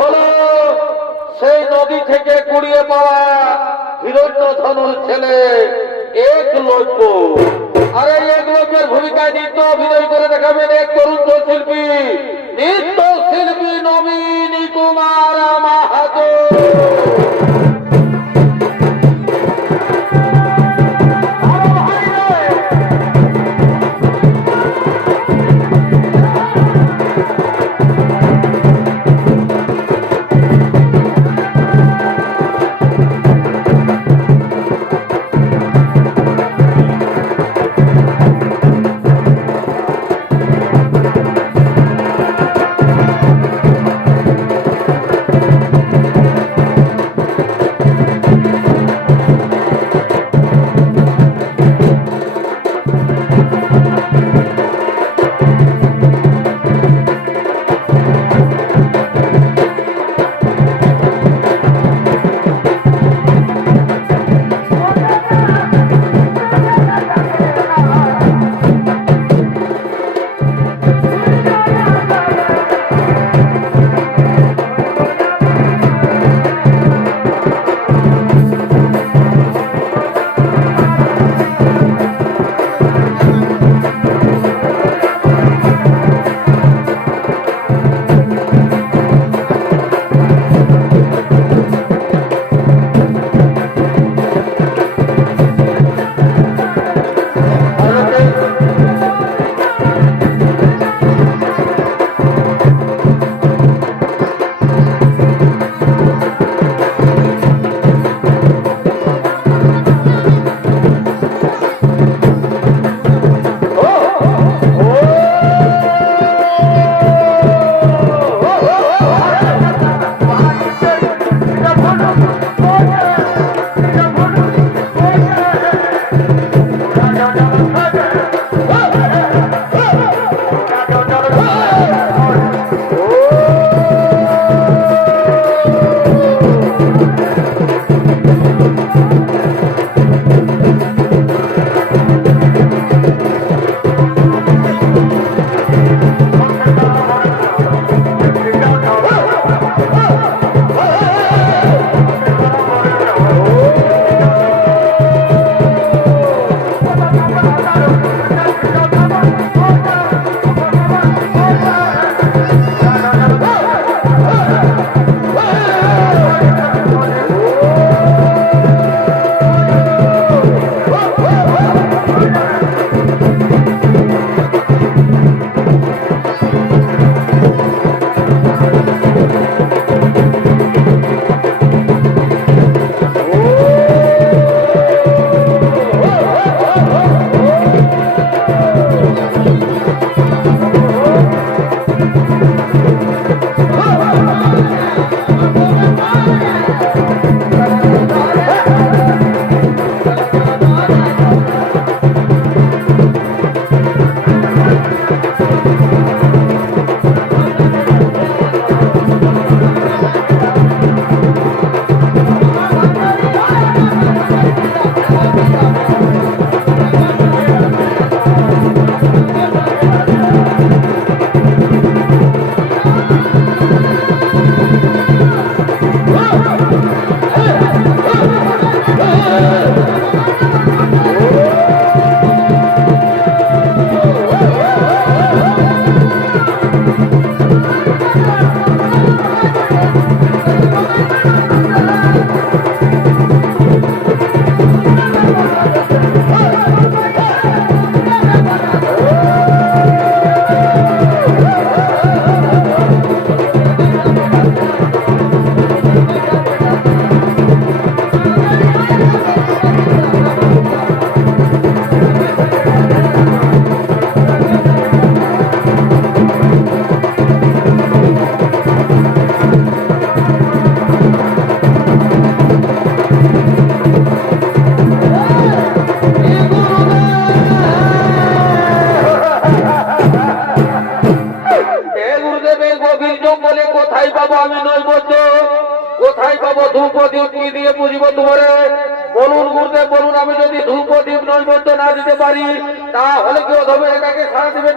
হলো সেই নদী থেকে কুড়িয়ে পাওয়া হিরণ্য ধনুর ছেলে এক লক্ষ আর এই এক লক্ষের ভূমিকায় নৃত্য অভিনয় করে দেখাবেন এক তরুণ শিল্পী নৃত্য শিল্পী নবীন কুমার মাহাতো।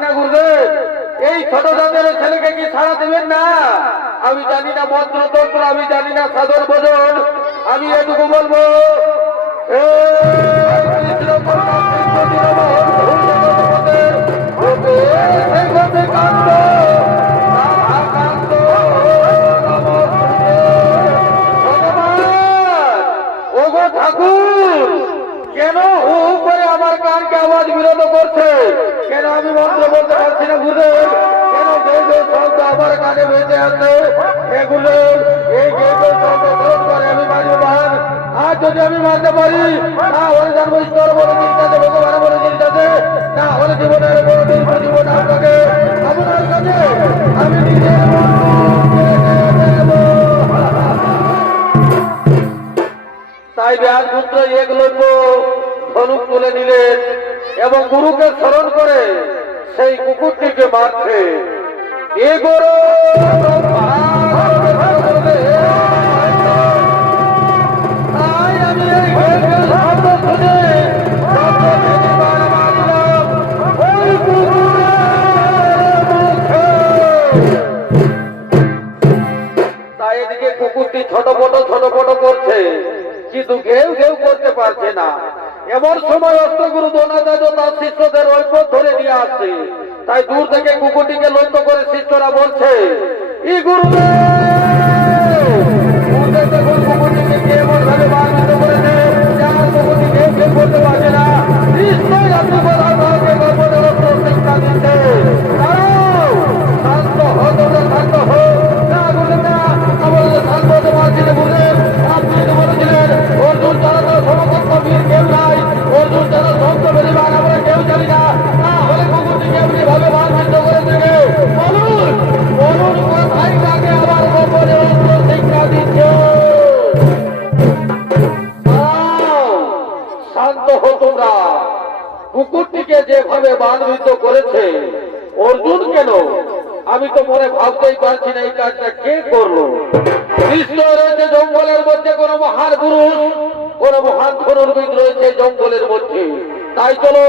না গুরুদেব এই ছোট জাতের ছেলেকে কি ছাড়া দেবেন না? আমি জানি না মন্ত্রতন্ত্র আমি জানি না সাধন ভোজন। আমি এটুকু বলব কৃষ্ণ আমি মন্ত্র বলতে পারছি না, গুরুদেব। কেন শব্দ আমার কানে বেঁচে আছে এগুলো এই করে, আমি আর যদি আমি মানতে পারি তাহলে বলে চিন্তা দেবো বলে এবং গুরুকে স্মরণ করে সেই কুকুরটিকে মারছে। এ গরু কুকুরটি ছোট বড় ছোট বড় করছে। কিন্তু ঘেউ ঘেউ করতে পারছে না। এমন সময় অষ্টগুরু দোনাদাজ তার শিষ্যদের ঐক্য ধরে নিয়ে আসছে তাই দূর থেকে কুকুরটিকে লক্ষ্য করে শিষ্যরা বলছে, ই ঘেউ করতে পারছে না। নিশ্চয়ই আপনি বলার ভাবে গর্ভদেবত্ব শিক্ষা দিচ্ছে। সমকক্ষ কেউ নাই। অর্জুন ছাড়া সন্ত বেরিবান আমরা কেউ জানি না। না হলে কুকুরটিকে এমনি ভাবে মারপিট করে থেকে বলুন বলুন কোথায় কাকে আবার গোপনে অস্ত্র শিক্ষা দিচ্ছে শান্ত হো তোমরা। কুকুরটিকে যেভাবে বানবিত করেছে, অর্জুন কেন? আমি তো মনে ভাবতেই পারছি না এই কাজটা কে করল। নিশ্চয় রয়েছে জঙ্গলের মধ্যে কোন মহান পুরুষ। কোন মহান ধনুর্বিদ রয়েছে জঙ্গলের মধ্যে। তাই চলো,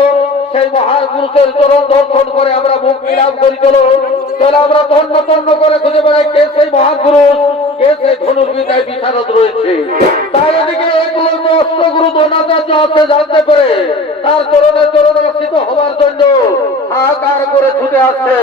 সেই মহান পুরুষের চরণ দর্শন করে আমরা মুক্তি লাভ করি, চলো। চলো, আমরা তন্ন তন্ন করে খুঁজে বেড়াই কে সেই মহান পুরুষ, কে সেই ধনুর্বিদ্যায় বিশারদ রয়েছে। তাই এদিকে একলব্য অষ্টগুরু দ্রোণাচার্য আছে জানতে পেরে, তার চরণে চরণ রক্ষিত হওয়ার জন্য হাহাকার করে ছুটে আসছে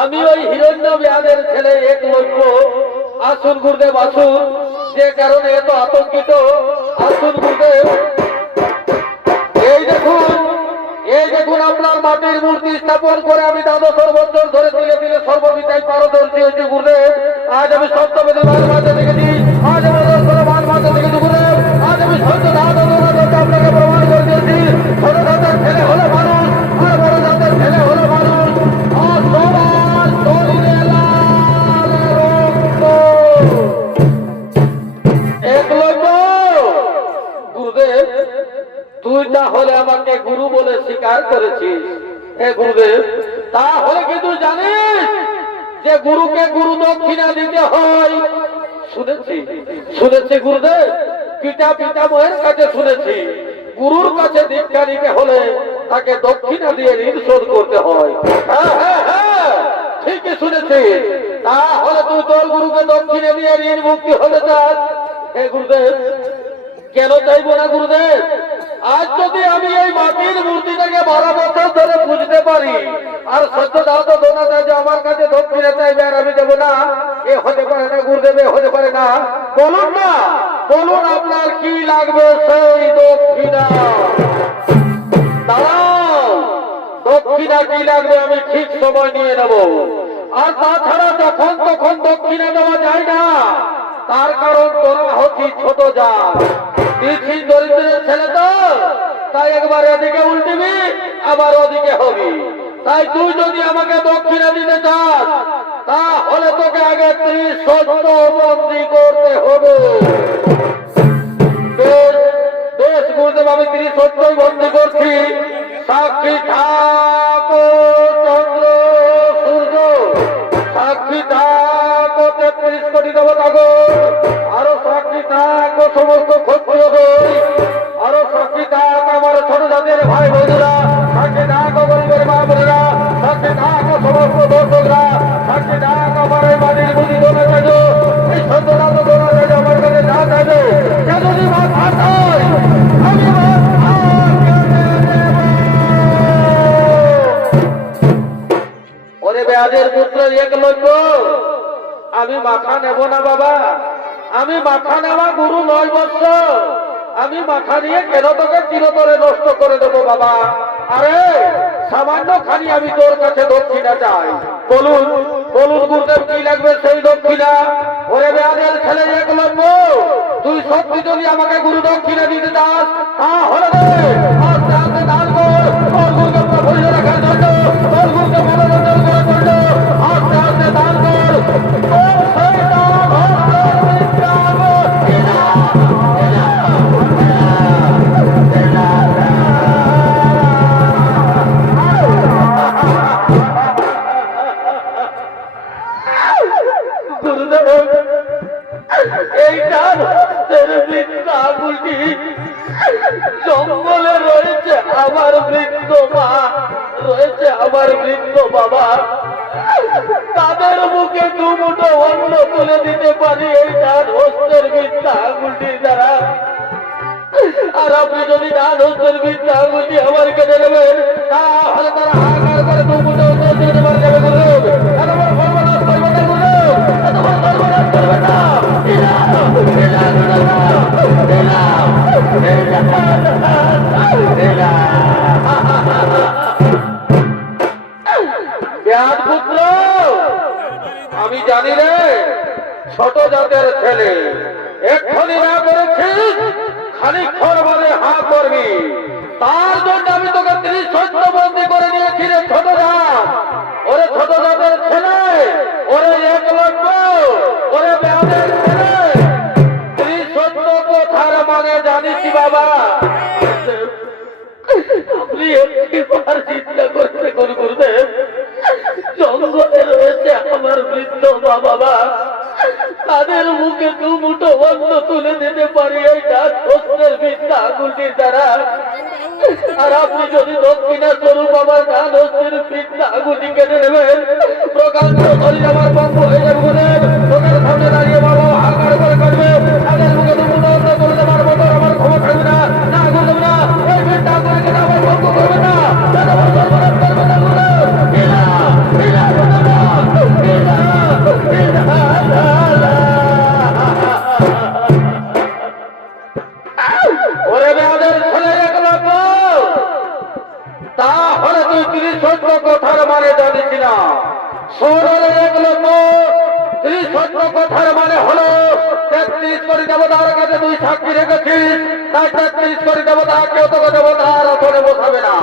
আমি ওই হিরণ্য ব্যাধের ছেলে এক লক্ষ। আসুন গুরুদেব, আসুন। যে কারণে এত আতঙ্কিত, আসুন গুরুদেব। এই দেখুন এই দেখুন আপনার মাটির মূর্তি স্থাপন করে আমি দ্বাদশ বছর ধরে দিলে দিলে সর্ববিদ্যায় পারদর্শী হয়েছি গুরুদেব। আজ আমি সপ্তমের মান মাঝে দেখেছি, আজ আমি মাঝে দেখেছি গুরুদেব। আজ আমি সত্য দাদা দাদা আপনাকে হে গুরুদেব, তাহলে কি তুই জানিস যে গুরুকে গুরু দক্ষিণা দিতে হয়। শুনেছি শুনেছি গুরুদেব, পিতা পিতামহের কাছে শুনেছি। গুরুর কাছে দীক্ষা নিতে হলে তাকে দক্ষিণা দিয়ে ঋণ শোধ করতে হয়। হ্যাঁ হ্যাঁ হ্যাঁ ঠিকই শুনেছি। তাহলে তুই তোর গুরুকে দক্ষিণে দিয়ে ঋণ মুক্তি হলে চাস। হে গুরুদেব, কেন চাইব না গুরুদেব? আজ যদি আমি এই মাটির মূর্তিটাকে বারো বছর ধরে বুঝতে পারি, আর সত্য দাও তো যে আমার কাছে দক্ষিণে চাইবে আর আমি দেবো না। এ হতে পারে না, গুরুদেব হতে পারে না। বলুন না, বলুন আপনার কি লাগবে সেই দক্ষিণা দক্ষিণা কি লাগবে আমি ঠিক সময় নিয়ে নেব। আর তাছাড়া যখন তখন দক্ষিণা দেওয়া যায় না। তার কারণ তোরা হচ্ছি ছোট যা তিথি দরিদ্রের ছেলে তো, তাই একবার এদিকে উল্টিবি, আবার ওদিকে হবি। তাই তুই যদি আমাকে দক্ষিণে দিতে চাস, তাহলে তোকে আগে ত্রিশ সত্য বন্দি করতে হবে। গুরুদেব, আমি ত্রিশ করছি। সাক্ষী থাকো চন্দ্র, সূর্য, সাক্ষী থাকো সমস্ত ক্ষত্রিয় গো আরও সাক্ষী থাক আমার ছোট জাতের ভাই বোনেরা সাক্ষী থাকো গরিবের মা বোনেরা সাক্ষী থাকো সমস্ত দর্শকরা সাক্ষী থাক আমার এই বাড়ির বুঝি দোনা চাইজ এই সন্ধ্যা তো চাইজ আমার কাছে না চাইবে আমি মাথা নেব না বাবা। আমি মাথা নেওয়া গুরু নয় বৎস আমি মাথা নিয়ে কেন তোকে চিরতরে নষ্ট করে দেবো বাবা। আরে সামান্য খানি আমি তোর কাছে দক্ষিণা চাই। বলুন বলুন গুরুদেব, কি লাগবে সেই দক্ষিণা? ওরে বেয়াদের ছেলে এক লক্ষ তুই সত্যি যদি আমাকে গুরু দক্ষিণা দিতে চাস হ্যাঁ হলে জাতের ছেলে। এক্ষুনি না করেছিস খানিক্ষণ বাদে হা করবি তার জন্য আমি তোকে ত্রিশ সত্য বন্দি করে নিয়েছি রে ছোট জাত। ওরে ছোট জাতের ছেলে, ওরে এক লক্ষ, ওরে ব্যাধের ছেলে। ত্রিশ সত্য কথার মানে জানিস বাবা? চিন্তা করতে করু গুরুদেব জঙ্গলে রয়েছে আমার বৃদ্ধ মা বাবা। তাদের মুখে দু মুঠো অন্ন তুলে দিতে পারি এইটা শস্ত্রের বিদ্যা আঙুলটির দ্বারা আর আপনি যদি দক্ষিণা স্বরূপ আমার গান হস্তের বিদ্যা আঙুলটি কেটে নেবেন প্রকাশ করে আমার বন্ধ হয়ে যাবে কোটি দেবতার কাছে তুই সাক্ষী রেখেছিস তাই তেত্রিশ কোটি দেবতা কেউ তোকে দেবতার আসনে বসাবে না।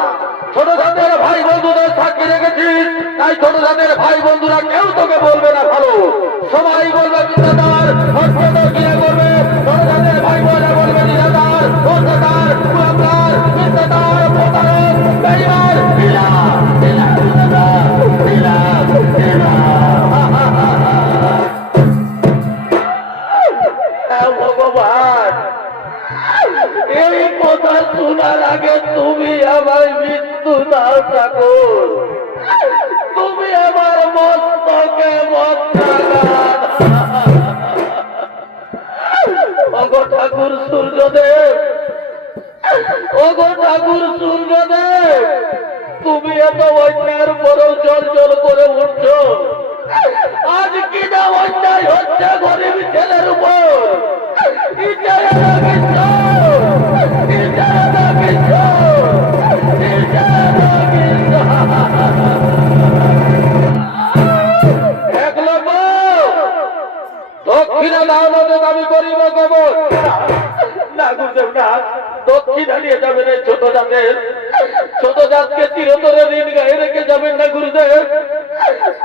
ছোট জাতের ভাই বন্ধুদের সাক্ষী রেখেছিস তাই ছোট জাতের ভাই বন্ধুরা কেউ তোকে বলবে না ভালো। সবাই বলবে ইলা ইলা শোনার আগে তুমি আমার মৃত্যু দাও ঠাকুর। তুমি আমার মস্তকে অগো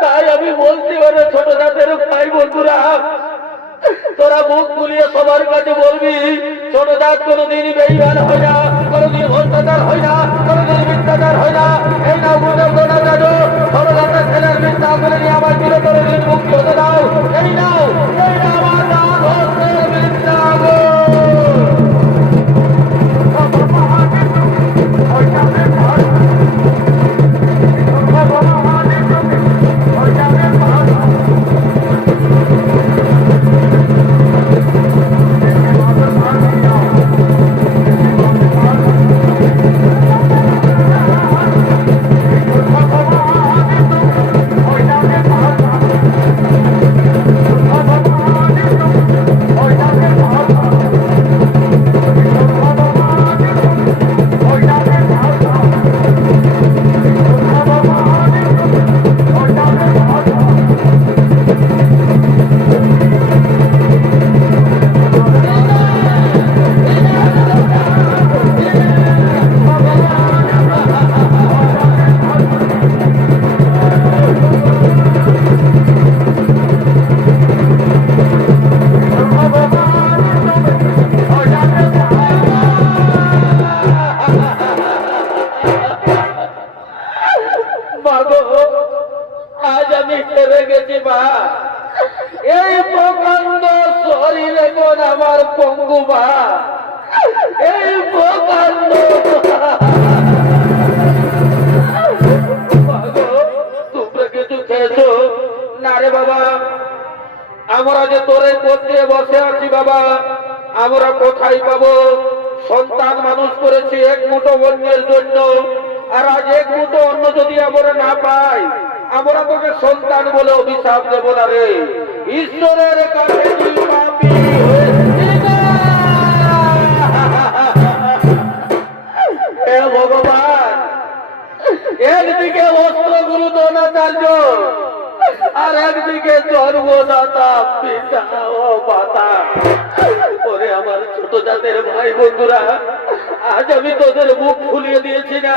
তাই আমি বলছি মানে ছোট জাতের তাই বন্ধুরা, তোরা মুখ তুলিয়ে সবার কাছে বলবি, ছোট দাঁত কোনোদিন বেইমান হয় না, কোনোদিন ভ্রষ্টাচার হয় না, কোনোদিন মিথ্যাচার হয় না। এই না বুঝে গোনা দাদু ছোট দাঁতের ছেলের মিথ্যা করে নিয়ে আমার বিরত মুক্তি হতে দাও। এই না পাব পাবো। সন্তান মানুষ করেছে এক মুঠো অন্যের জন্য। আর আজ এক মুঠো অন্য যদি আমরা না পাই, আমরা তোকে সন্তান বলে অভিশাপ দেব না রে। ঈশ্বরের কাছে জন্মদাতা পিতা ও মাতা। ওরে আমার ছোট জাতের ভাই বন্ধুরা, আজ আমি তোদের মুখ ফুলিয়ে দিয়েছি না।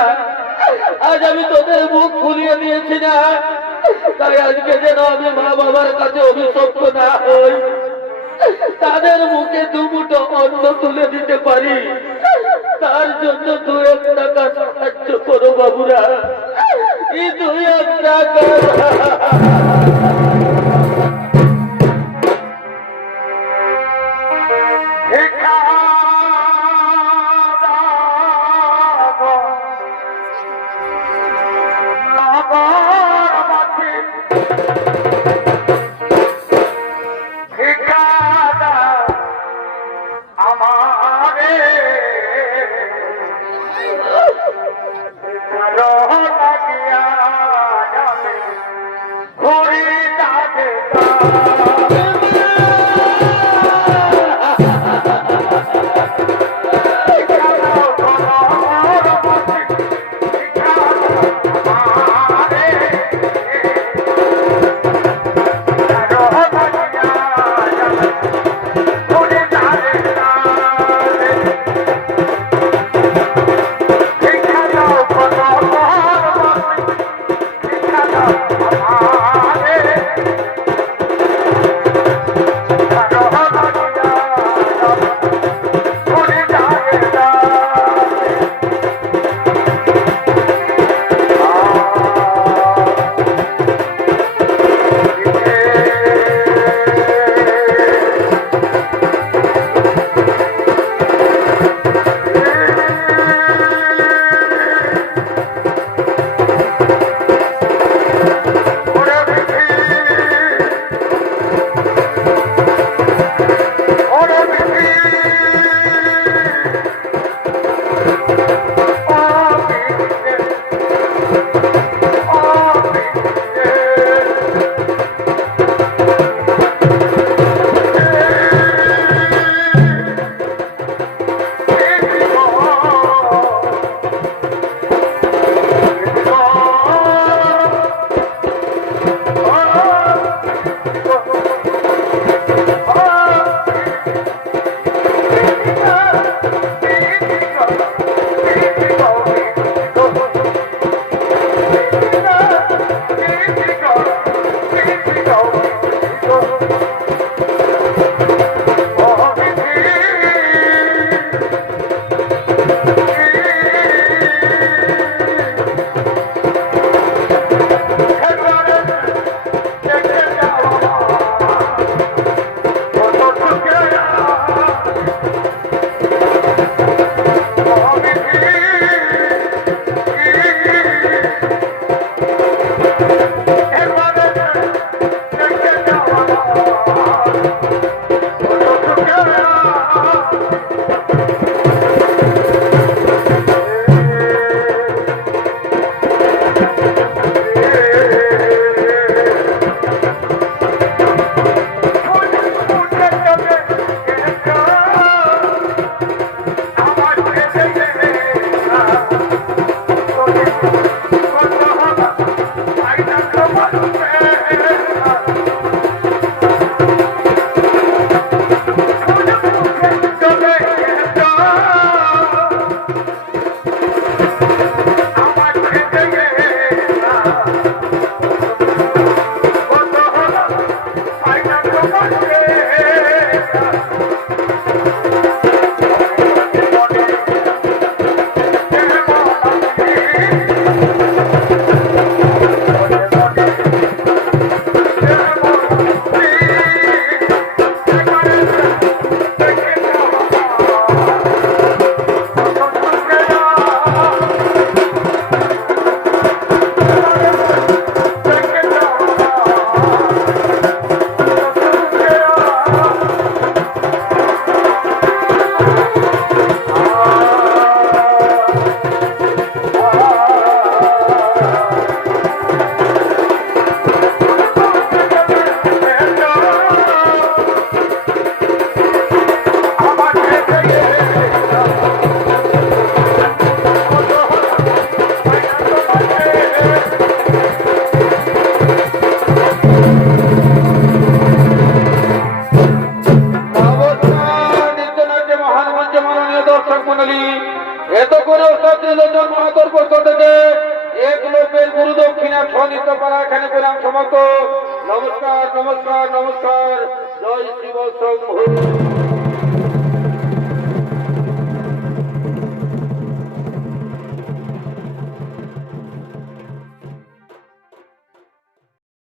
আজ আমি তোদের মুখ ফুলিয়ে দিয়েছি না। তাই আজকে যেন আমি মা বাবার কাছে অভিশপ্ত না হই। তাদের মুখে দুমুটো অন্ন তুলে দিতে পারি। তার জন্য দু এক টাকা সাহায্য করো বাবুরা। এই দু এক টাকা আমারে